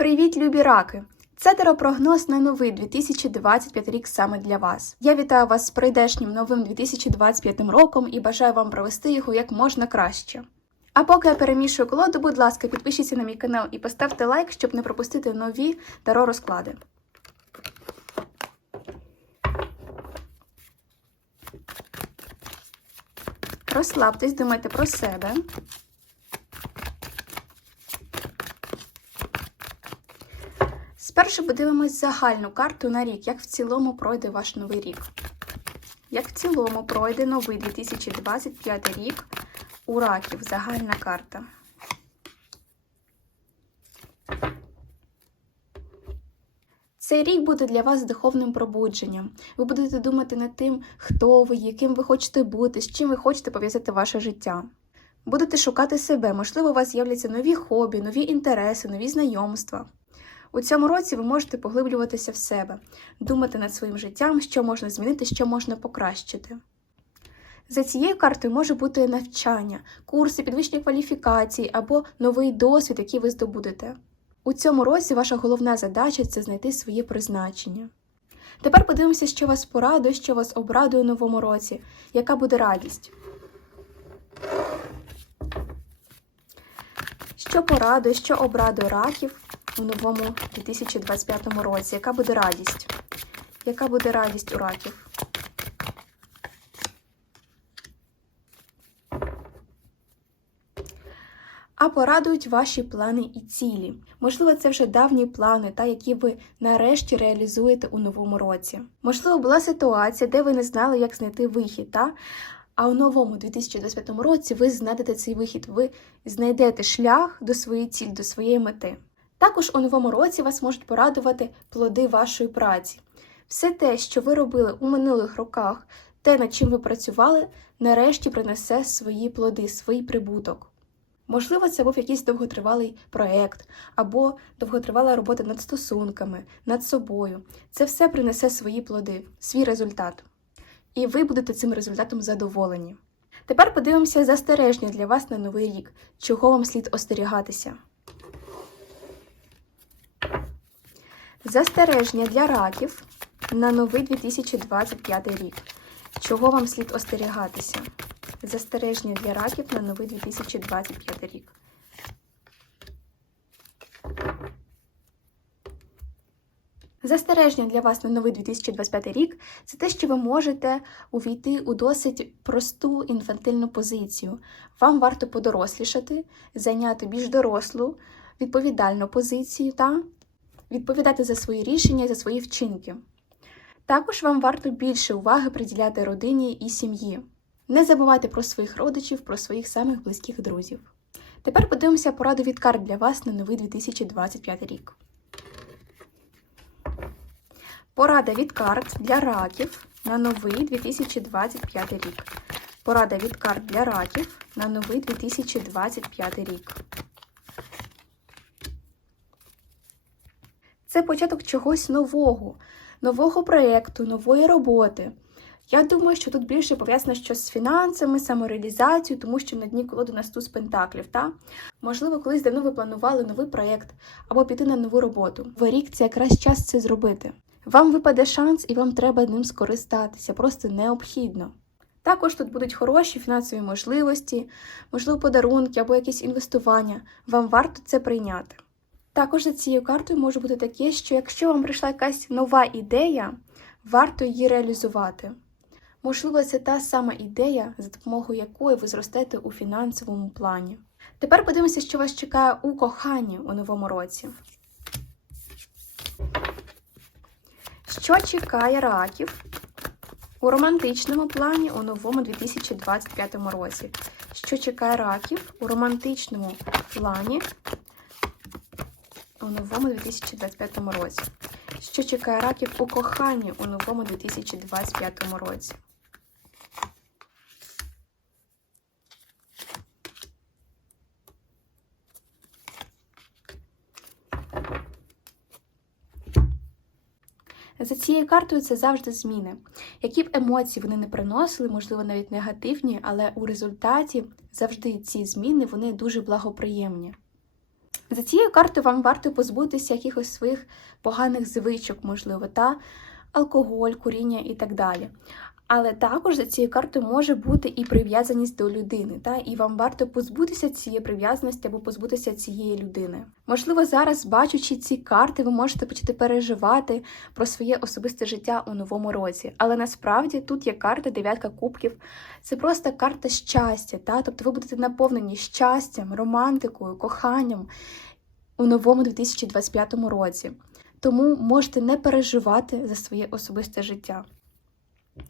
Привіт, любі раки! Це теропрогноз на новий 2025 рік саме для вас. Я вітаю вас з прийдешнім новим 2025 роком і бажаю вам провести його як можна краще. А поки я перемішую колоду, будь ласка, підпишіться на мій канал і поставте лайк, щоб не пропустити нові таро розклади. Розслабтесь, думайте про себе. Спершу подивимось загальну карту на рік, як в цілому пройде ваш новий рік. Як в цілому пройде новий 2025 рік у раків, загальна карта. Цей рік буде для вас духовним пробудженням. Ви будете думати над тим, хто ви, яким ви хочете бути, з чим ви хочете пов'язати ваше життя. Будете шукати себе, можливо, у вас з'являться нові хобі, нові інтереси, нові знайомства. У цьому році ви можете поглиблюватися в себе, думати над своїм життям, що можна змінити, що можна покращити. За цією картою може бути навчання, курси, підвищення кваліфікації або новий досвід, який ви здобудете. У цьому році ваша головна задача це знайти своє призначення. Тепер подивимося, що вас порадує, що вас обрадує у новому році, яка буде радість. Що порадує, що обрадує раків у новому 2025 році? Яка буде радість? Яка буде радість у раків? А порадують ваші плани і цілі. Можливо, це вже давні плани, та які ви нарешті реалізуєте у новому році. Можливо, була ситуація, де ви не знали, як знайти вихід, та? а у новому 2025 році ви знайдете цей вихід, ви знайдете шлях до своєї цілі, до своєї мети. Також у новому році вас можуть порадувати плоди вашої праці. Все те, що ви робили у минулих роках, те, над чим ви працювали, нарешті принесе свої плоди, свій прибуток. Можливо, це був якийсь довготривалий проект або довготривала робота над стосунками, над собою. Це все принесе свої плоди, свій результат. І ви будете цим результатом задоволені. Тепер подивимося застереження для вас на новий рік, чого вам слід остерігатися. Застереження для раків на новий 2025 рік. Чого вам слід остерігатися? Застереження для раків на новий 2025 рік. Застереження для вас на новий 2025 рік це те, що ви можете увійти у досить просту інфантильну позицію. Вам варто подорослішати, зайняти більш дорослу, відповідальну позицію та відповідати за свої рішення, за свої вчинки. Також вам варто більше уваги приділяти родині і сім'ї. Не забувайте про своїх родичів, про своїх самих близьких друзів. Тепер подивимося пораду від карт для вас на новий 2025 рік. Порада від карт для раків на новий 2025 рік. Порада від карт для раків на новий 2025 рік. Це початок чогось нового, нового проєкту, нової роботи. Я думаю, що тут більше пов'язано щось з фінансами, самореалізацією, тому що на дні колоди на туз пентаклів. Та? Можливо, колись давно ви планували новий проєкт або піти на нову роботу. В рік це якраз час це зробити. Вам випаде шанс і вам треба ним скористатися, просто необхідно. Також тут будуть хороші фінансові можливості, можливо, подарунки або якісь інвестування. Вам варто це прийняти. Також за цією картою може бути таке, що якщо вам прийшла якась нова ідея, варто її реалізувати. Можливо, це та сама ідея, за допомогою якої ви зростете у фінансовому плані. Тепер подивимося, що вас чекає у коханні у новому році. Що чекає раків у романтичному плані у новому 2025 році? Що чекає раків у романтичному плані новому 2025 році? Що чекає раків у коханні у новому 2025 році? За цією картою це завжди зміни. Які б емоції вони не приносили, можливо, навіть негативні, але у результаті завжди ці зміни вони дуже благоприємні. За цією картою вам варто позбутися якихось своїх поганих звичок, можливо, та алкоголь, куріння і так далі. Але також за цією картою може бути і прив'язаність до людини, та і вам варто позбутися цієї прив'язаності або позбутися цієї людини. Можливо, зараз, бачачи ці карти, ви можете почати переживати про своє особисте життя у новому році. Але насправді тут є карта дев'ятка кубків. Це просто карта щастя, та тобто ви будете наповнені щастям, романтикою, коханням у новому 2025 році. Тому можете не переживати за своє особисте життя.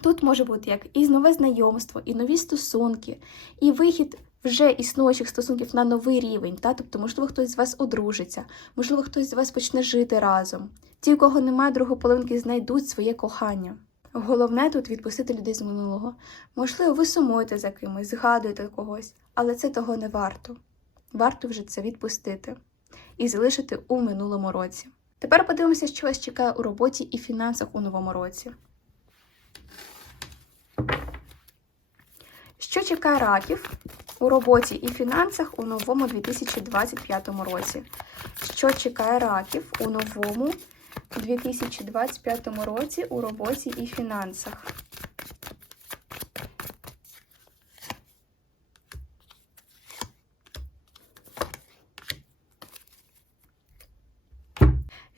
Тут може бути як і нове знайомство, і нові стосунки, і вихід вже існуючих стосунків на новий рівень. Та? Тобто, можливо, хтось з вас одружиться, можливо, хтось з вас почне жити разом. Ті, у кого немає другополовинки, знайдуть своє кохання. Головне тут відпустити людей з минулого. Можливо, ви сумуєте за кимось, згадуєте когось, але це того не варто. Варто вже це відпустити і залишити у минулому році. Тепер подивимося, що вас чекає у роботі і фінансах у новому році. Що чекає раків у роботі і фінансах у новому 2025 році? Що чекає раків у новому 2025 році у роботі і фінансах?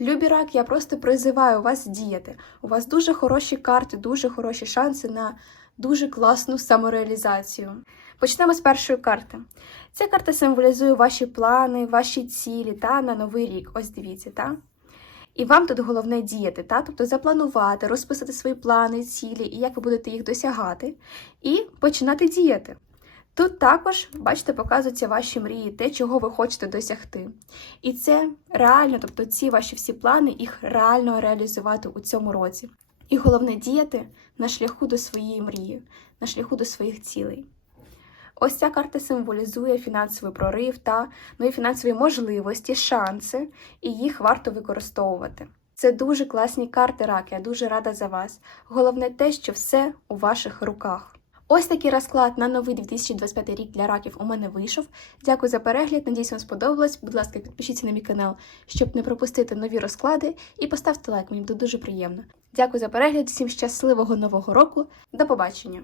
Любі рак, я просто призиваю вас діяти. У вас дуже хороші карти, дуже хороші шанси на дуже класну самореалізацію. Почнемо з першої карти. Ця карта символізує ваші плани, ваші цілі та на новий рік. Ось дивіться, та? І вам тут головне діяти, та? тобто запланувати, розписати свої плани, цілі і як ви будете їх досягати, і починати діяти. Тут також, бачите, показуються ваші мрії, те, чого ви хочете досягти. І це реально, тобто ці ваші всі плани, їх реально реалізувати у цьому році. І головне діяти на шляху до своєї мрії, на шляху до своїх цілей. Ось ця карта символізує фінансовий прорив та нові фінансові можливості, шанси, і їх варто використовувати. Це дуже класні карти рак, я дуже рада за вас. Головне те, що все у ваших руках. Ось такий розклад на новий 2025 рік для раків у мене вийшов. Дякую за перегляд. Надіюсь, вам сподобалось. Будь ласка, підпишіться на мій канал, щоб не пропустити нові розклади, і поставте лайк, мені буде дуже приємно. Дякую за перегляд, всім щасливого нового року. До побачення!